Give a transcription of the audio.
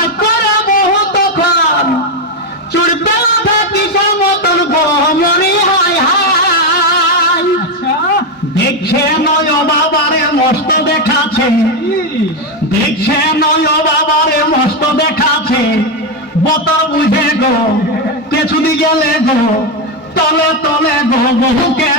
ভাগ করে বহু তখন চুড়বে থাকি মতন গমনি হাই হাই দেখছে নয় বাবারে মস্ত দেখাচ্ছে দেখছে নয় বাবারে মস্ত দেখাচ্ছে বতর বুঝে গো পেছুদি গেলে গো তলে তলে গো বহুকে